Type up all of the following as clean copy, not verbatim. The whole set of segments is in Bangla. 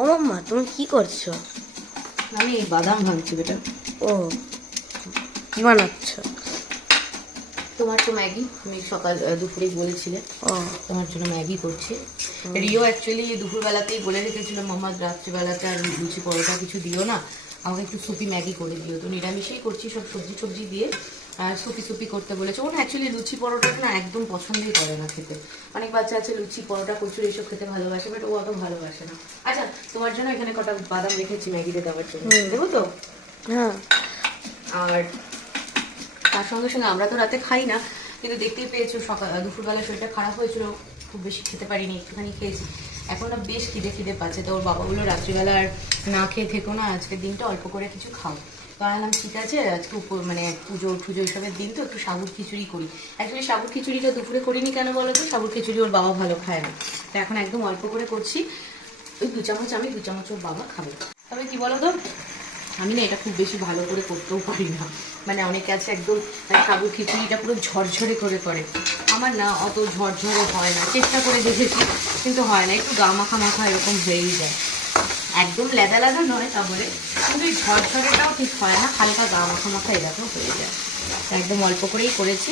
ও মাম্মা, তুমি কি করছো? আমি বাদাম ভাঙছি বেটা। ও, কি বানাচ্ছ? তোমার তো ম্যাগি, তুমি সকাল দুপুরেই বলেছিলে। ও, তোমার জন্য ম্যাগি করছি। রিও অ্যাকচুয়ালি দুপুরবেলাতেই বলে রেখেছিল মাম্মা রাত্রিবেলাতে আর লুচি পরোটা কিছু দিও না, আমাকে একটু সুপি ম্যাগি করে দিও। তো নিরামিষেই করছি, সব সবজি সবজি দিয়ে সুপি সুপি করতে বলেছে। ও না অ্যাকচুয়ালি লুচি পরোটা না একদম পছন্দই করে না খেতে। অনেক বাচ্চা আছে লুচি পরোটা কচুরি এইসব খেতে ভালোবাসে, বাট ও অত ভালোবাসে না। আচ্ছা, তোমার জন্য এখানে কটা বাদাম রেখেছি ম্যাগিতে দেওয়ার জন্য, দেবো তো? হ্যাঁ। আর তার সঙ্গে সঙ্গে আমরা তো রাতে খাই না, কিন্তু দেখতেই পেয়েছো সকাল দুপুরবেলা শরীরটা খারাপ হয়েছিল, খুব বেশি খেতে পারিনি, একটুখানি খেয়েছি। এখন না বেশ খিদে খিদে পাচ্ছে। তো ওর বাবা বললো রাত্রিবেলা আর না খেয়ে থেকো না, আজকের দিনটা অল্প করে কিছু খাও। তো আনলাম ঠিক আছে, আজকে মানে পুজো টুজো এইসবের দিন তো একটু সাবুর খিচুড়ি করি। অ্যাকচুয়ালি সাবুর খিচুড়িটা দুপুরে করিনি কেন বলো তো, সাবুর খিচুড়ি ওর বাবা ভালো খায় না, তো এখন একদম অল্প করে করছি। ওই 2 চামচ আমি, 2 চামচ ওর বাবা খাবে। তবে কি বলো তো, আমি না এটা খুব বেশি ভালো করে করতেও পারি না। মানে অনেকে আছে একদম সাবুর খিচুড়িটা পুরো ঝরঝরে করে করে, আমার না অত ঝরঝরে হয় না। চেষ্টা করে দেখেছি কিন্তু হয় না, একটু গা মাখা মাখা এরকম হয়েই যায়। একদম লেদা লেদা নয় তা বলে, কিন্তু এই ঝরঝরেটাও ঠিক হয় না, হালকা গা মাখা মাখা এরকম হয়ে যায়। একদম অল্প করেই করেছি।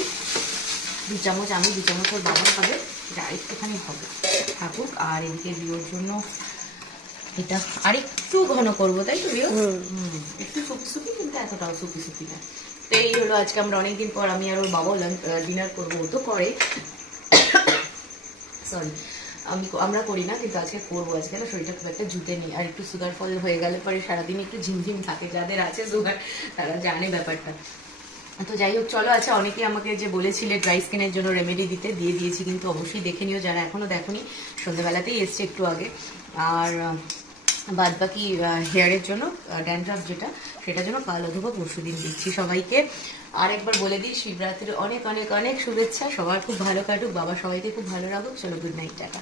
2 চামচ আমি, 2 চামচ ওর বাবা খাবে, যা একটুখানি হবে থাকুক। আর এদিকে রিওর জন্য এটা আরেকটু ঘন করবো, তাই তো রিও? একটু সুপি সুপি, কিন্তু এতটাও সুপি সুপি না। তো এই হলো আজকে আমরা অনেকদিন পর আমি আর ওর বাবাও ডিনার করবো। ও তো করে, সরি আমরা করি না, কিন্তু আজকে করবো। আজকে না শরীরটা খুব একটা জুতে নেই, আর একটু সুগার ফল হয়ে গেলে পরে সারাদিন একটু ঝিমঝিম থাকে। যাদের আছে সুগার তারা জানে ব্যাপারটা। তো যাই হোক, চলো। আচ্ছা, অনেকে আমাকে যে বলেছিলে ড্রাই স্কিনের জন্য রেমেডি দিয়ে দিয়েছি, কিন্তু অবশ্যই দেখে নিও যারা এখনো দেখোনি, সন্ধ্যাবেলাতেই এসছে একটু আগে। আর বাদ বাকি হেয়ারের জন্য ড্যান্ড্রাফ যেটা, সেটার জন্য কাল অথবা পরশু দিন দিচ্ছি সবাইকে। আরেকবার বলে দিই, শিবরাত্রির অনেক অনেক অনেক শুভেচ্ছা। সবার খুব ভালো কাটুক, বাবা সবাইকে খুব ভালো রাখুক। চলো, গুড নাইট, টাটা।